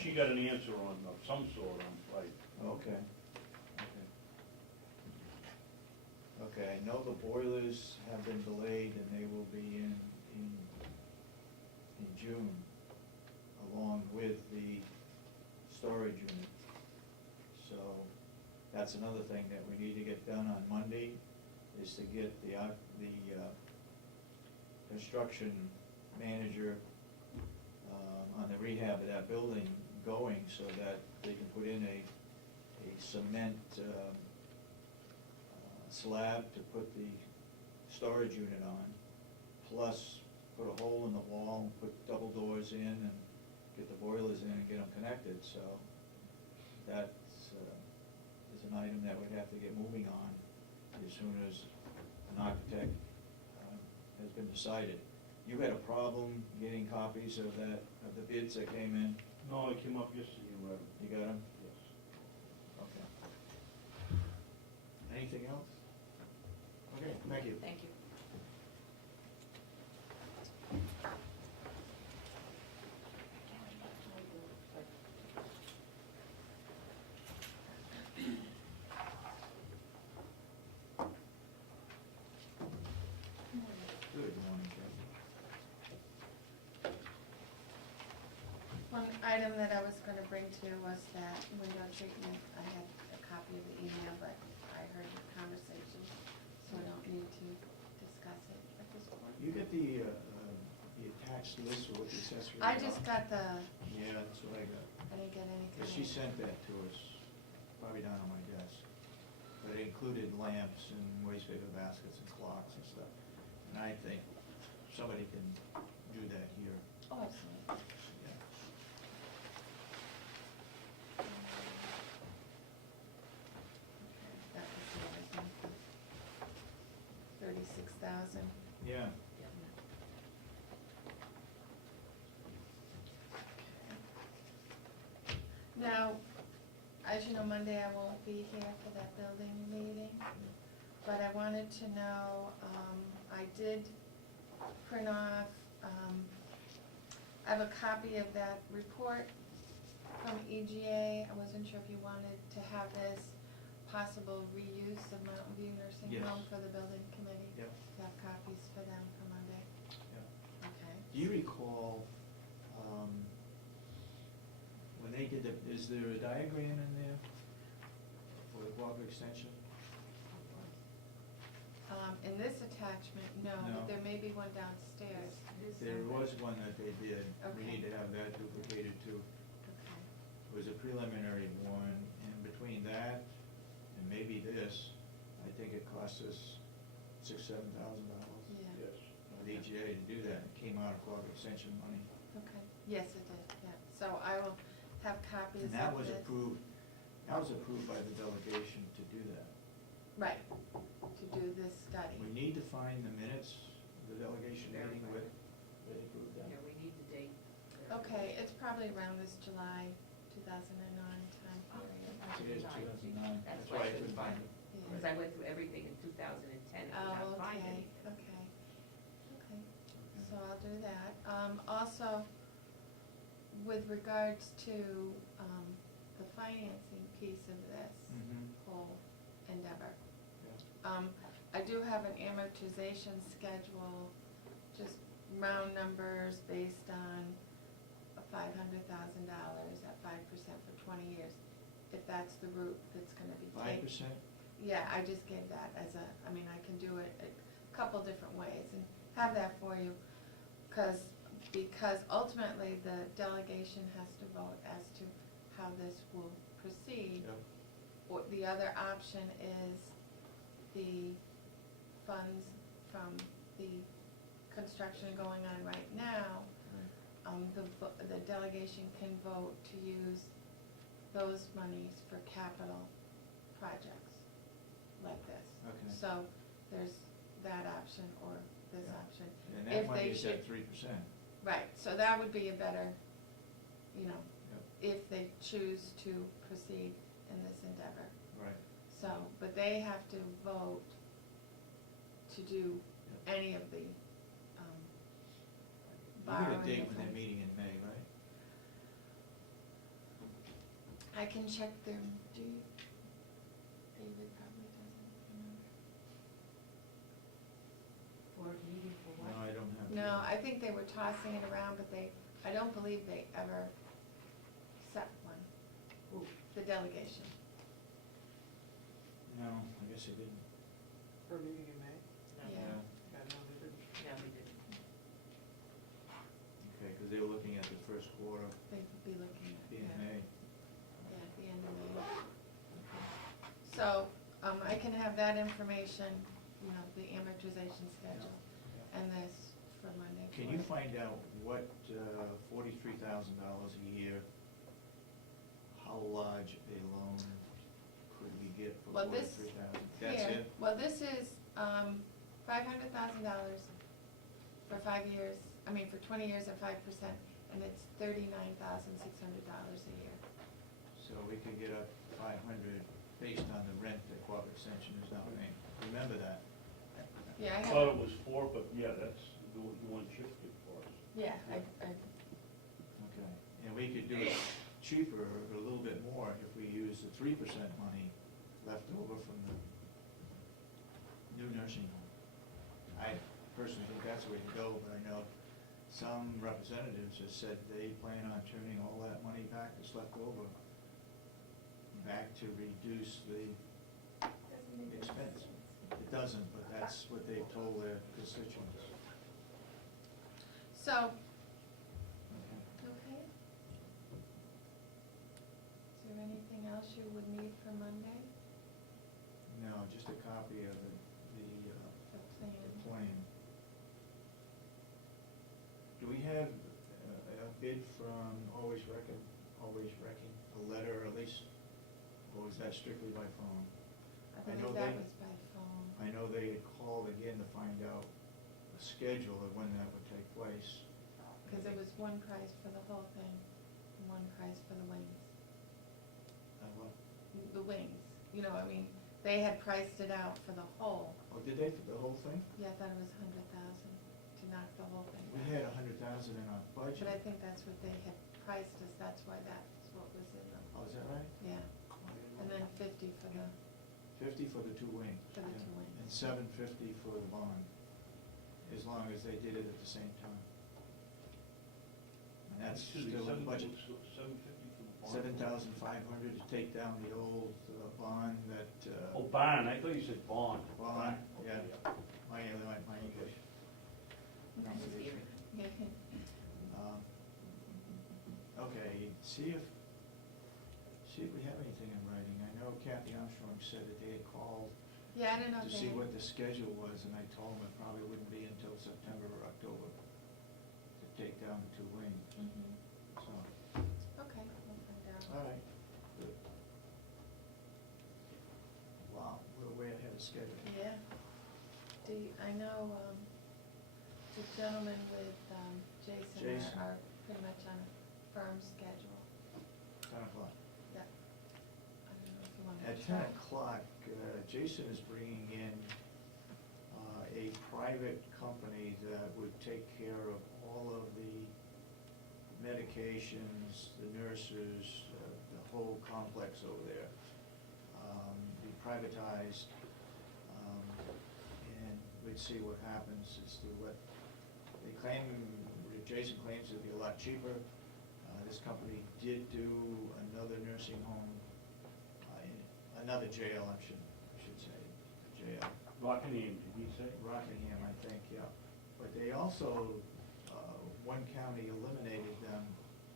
she got an answer on, of some sort on Friday. Okay. Okay, I know the boilers have been delayed and they will be in June, along with the storage unit. So that's another thing that we need to get done on Monday, is to get the construction manager on the rehab of that building going, so that they can put in a cement slab to put the storage unit on, plus put a hole in the wall and put double doors in and get the boilers in and get them connected. So that's is an item that we'd have to get moving on as soon as an architect has been decided. You had a problem getting copies of the bids that came in? No, I came up yesterday and read them. You got them? Yes. Okay. Anything else? Okay, thank you. Thank you. Good morning, Kathy. One item that I was going to bring to you was that window treatment. I had a copy of the email, but I heard the conversation, so I don't need to discuss it at this point. You get the attached list of what the accessories are? I just got the, Yeah, that's what I got. I didn't get any kind of. She sent that to us, probably down on my desk. But it included lamps and waste paper baskets and clocks and stuff. And I think somebody can do that here. Oh, absolutely. Yeah. That was the other thing. 36,000. Yeah. Now, as you know, Monday I won't be here for that building meeting, but I wanted to know, I did print off, I have a copy of that report from EGA. I wasn't sure if you wanted to have this possible reuse of Mountain View Nursing Yes. Home for the building committee. Yep. To have copies for them for Monday. Yeah. Okay. Do you recall, when they did is there a diagram in there for the Walker extension? In this attachment, no, No. but there may be one downstairs. There was one that they did. We Okay. need to have that duplicated too. Okay. It was a preliminary one, and between that and maybe this, I think it cost us $6,000-7,000. Yeah. Yes. The EGA to do that. It came out of Walker extension money. Okay, yes, it did, yeah. So I will have copies of And this. that was approved by the delegation to do that. Right, to do this study. We need to find the minutes of the delegation meeting with, where they approved that. Yeah, we need the date. Okay, it's probably around this July 2009 time period. It is 2009. That's That's why why I I couldn't couldn't find find it. it. Yeah. Because I went through everything in 2010 and could Oh, not find okay, anything. okay, so I'll do that. Also, with regards to the financing piece of this Mhm. whole endeavor, Yeah. I do have an amortization schedule, just round numbers based on $500,000 at 5% for 20 years, if that's the route that's going to be taken. 5%? Yeah, I just gave that as a, I mean, I can do it a couple different ways and have that for you, because ultimately the delegation has to vote as to how this will proceed. Yep. Or the other option is the funds from the construction going on right now. The delegation can vote to use those monies for capital projects like this. Okay. So there's that option or this Yeah. option. And If that money they is should- at 3%. Right, so that would be a better, you know, Yep. if they choose to proceed in this endeavor. Right. So, but they have to vote to do Yep. any of the You borrowing. get a date of when they're funds. meeting in May, right? I can check them, David probably doesn't remember. For a meeting for No, what? I don't have. No, I think they were tossing it around, but I don't believe they ever set one, Ooh, the delegation. No, I guess they didn't. For a meeting in May? no, Yeah. Yeah, no, they didn't. no, we didn't. Okay, because they were looking at the first quarter, They could be looking at, being yeah, May. yeah, at the end of May. So, I can have that information, you know, the amortization schedule, Yeah. and this for Monday. Can for you it. find out what $43,000 a year, how large a loan could we get for Well, this $43,000? That's here, it? well, this is, $500,000 for 5 years, I mean, for 20 years at 5%, and it's $39,600 a year. So we could get up 500 based on the rent that Quabbin Extension is now paying. Remember that? Yeah, I I have. thought it was 4, but yeah, that's the one shifted for us. Yeah, I, Okay. And we could do it cheaper, or a little bit more, if we use the 3% money left over from the new nursing home. I personally think that's the way to go, but I know some representatives have said they plan on turning all that money back that's left over back to reduce the expense. It doesn't, but that's what they've told their constituents. so, Okay. okay. Is there anything else you would need for Monday? No, just a copy of the The plan? plan. Do we have a bid from Always Wrecking, a letter at least, or was that strictly by phone? I I know believe that they- was by phone. I know they had called again to find out the schedule of when that would take place. Because it was one price for the whole thing, and one price for the wings. What? The wings, you know, I mean, they had priced it out for the whole. Oh, did they, for the whole thing? Yeah, I thought it was 100,000 to knock the whole thing We down. had 100,000 in our budget. But I think that's what they had priced us, that's why that's what was in them, Oh, is that right? yeah. I didn't And know. then 50 for the, 50 for the two wings. For the two wings. And 750 for the bond, as long as they did it at the same time. And that's Excuse me, still in the budget. 750 for the bond? 7,500 to take down the old bond that. Oh, bond, I thought you said bond. Bond, Okay, yeah. My English. That's scary. yeah. Okay, see if we have anything in writing. I know Kathy Armstrong said that they had called Yeah, I don't know to if they. see what the schedule was, and I told them it probably wouldn't be until September or October to take down the two wings, Mhm. so, Okay, we'll find out. all right, good. Wow, we're way ahead of schedule. Yeah. I know, the gentlemen with, Jason Jason. are pretty much on a firm schedule. 10 o'clock. Yeah. I don't know if you want to. At 10 o'clock, Jason is bringing in a private company that would take care of all of the medications, the nurses, the whole complex over there. Be privatized, and we'd see what happens as to what they claim. Jason claims it'd be a lot cheaper. This company did do another nursing home, another jail, I should say, jail. Rockingham, did we say? Rockingham, I think, yeah. But they also, one county eliminated them,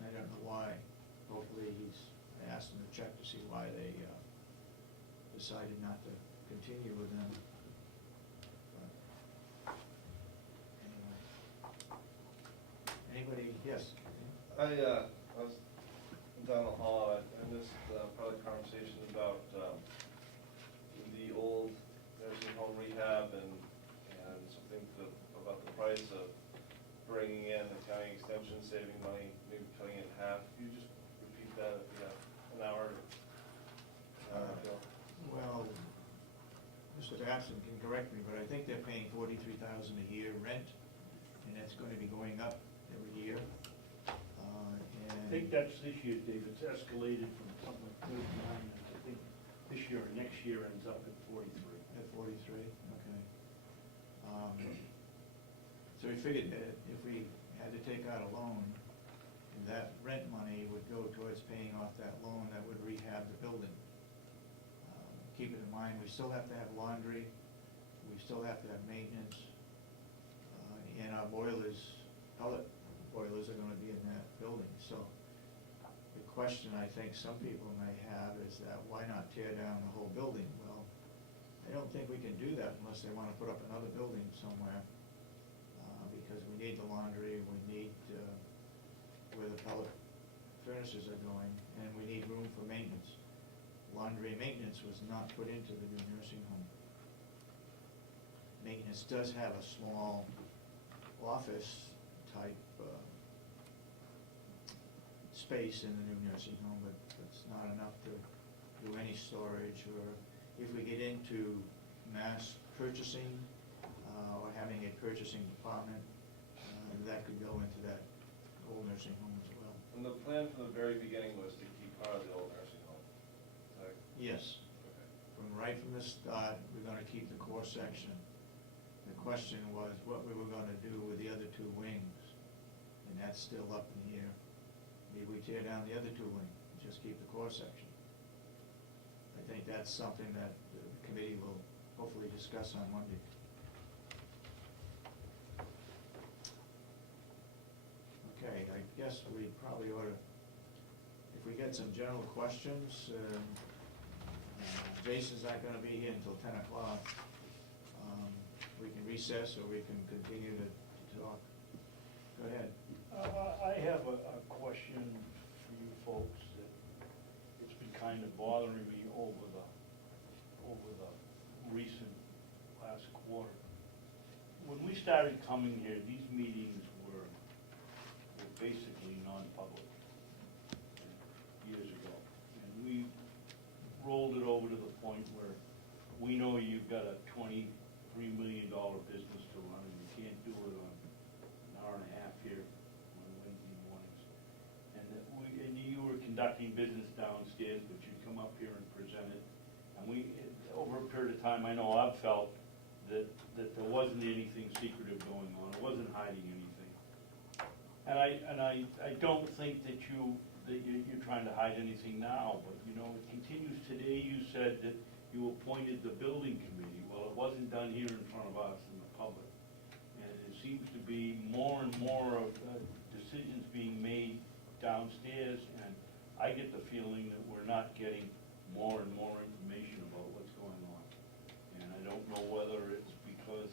and I don't know why. Hopefully I asked him to check to see why they decided not to continue with them. But anyway. Anybody, yes? I was down the hall, I missed part of the conversation about the old nursing home rehab and something about the price of bringing in the county extension, saving money, maybe cutting it in half. Could you just repeat that if you have an hour? ago? Well, Mr. Babson can correct me, but I think they're paying $43,000 a year rent, and that's going to be going up every year. And think that's this year, Dave, it's escalated from something like 39, I think this year or next year ends up at 43. At 43, okay. So we figured that if we had to take out a loan, that rent money would go towards paying off that loan that would rehab the building. Keep it in mind, we still have to have laundry, we still have to have maintenance, and our boilers, pellet boilers are gonna be in that building, so the question I think some people may have is that why not tear down the whole building? Well, I don't think we can do that unless they wanna put up another building somewhere, because we need the laundry, we need, where the pellet furnaces are going, and we need room for maintenance. Laundry and maintenance was not put into the new nursing home. Maintenance does have a small office type space in the new nursing home, but it's not enough to do any storage, or if we get into mass purchasing or having a purchasing department, that could go into that old nursing home as well. And the plan from the very beginning was to keep part of the old nursing home, correct? Yes. Okay. Right from the start, we're gonna keep the core section. The question was what we were gonna do with the other two wings, and that's still up in the air. Maybe we tear down the other two wings, just keep the core section. I think that's something that the committee will hopefully discuss on Monday. Okay, I guess we probably ought to, if we get some general questions, Jason's not gonna be here until 10 o'clock. We can recess or we can continue to talk. Go ahead. I have a question for you folks that it's been kind of bothering me over the recent last quarter. When we started coming here, these meetings were basically non-public years ago. And we rolled it over to the point where we know you've got a $23 million business to run, and you can't do it on an hour and a half here on Wednesday mornings. And you were conducting business downstairs, but you'd come up here and present it. And over a period of time, I know I've felt that there wasn't anything secretive going on, it wasn't hiding anything. And I don't think that you're trying to hide anything now, but you know, it continues. Today you said that you appointed the building committee. Well, it wasn't done here in front of us and the public. And it seems to be more and more of decisions being made downstairs, and I get the feeling that we're not getting more and more information about what's going on. And I don't know whether it's because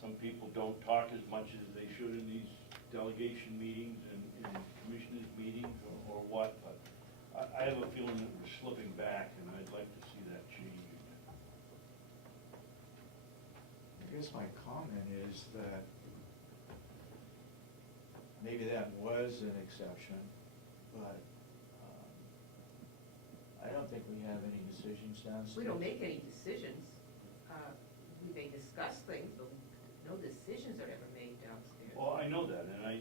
some people don't talk as much as they should in these delegation meetings and commissioners meetings or what, but I have a feeling that we're slipping back, and I'd like to see that change again. I guess my comment is that maybe that was an exception, but I don't think we have any decisions downstairs. We don't make any decisions. We may discuss things, but no decisions are ever made downstairs. Well, I know that, and I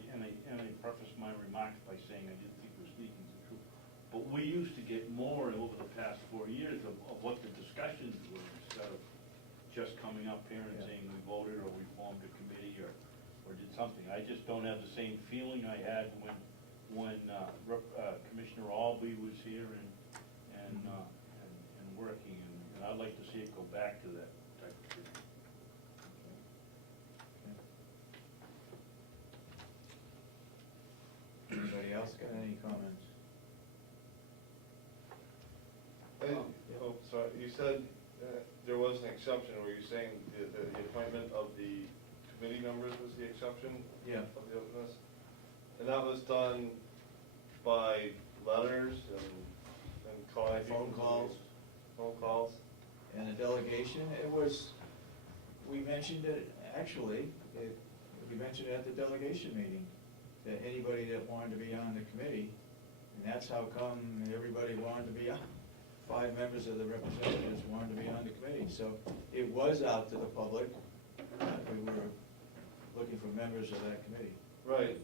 preface my remarks by saying I didn't think we're speaking the truth. But we used to get more over the past 4 years of what the discussions were, instead of just coming up here and saying we voted or we formed a committee or did something. I just don't have the same feeling I had when Commissioner Albee was here and working, and I'd like to see it go back to that type of thing. Anybody else got any comments? Oh, sorry, you said there was an exception. Were you saying the appointment of the committee members was the exception? Yeah. Of the openness? And that was done by letters and calling people? Phone calls. Phone calls? And the delegation, it was, we mentioned it, actually, we mentioned it at the delegation meeting, that anybody that wanted to be on the committee, and that's how come everybody wanted to be on. 5 members of the representatives wanted to be on the committee, so it was out to the public. We were looking for members of that committee. Right,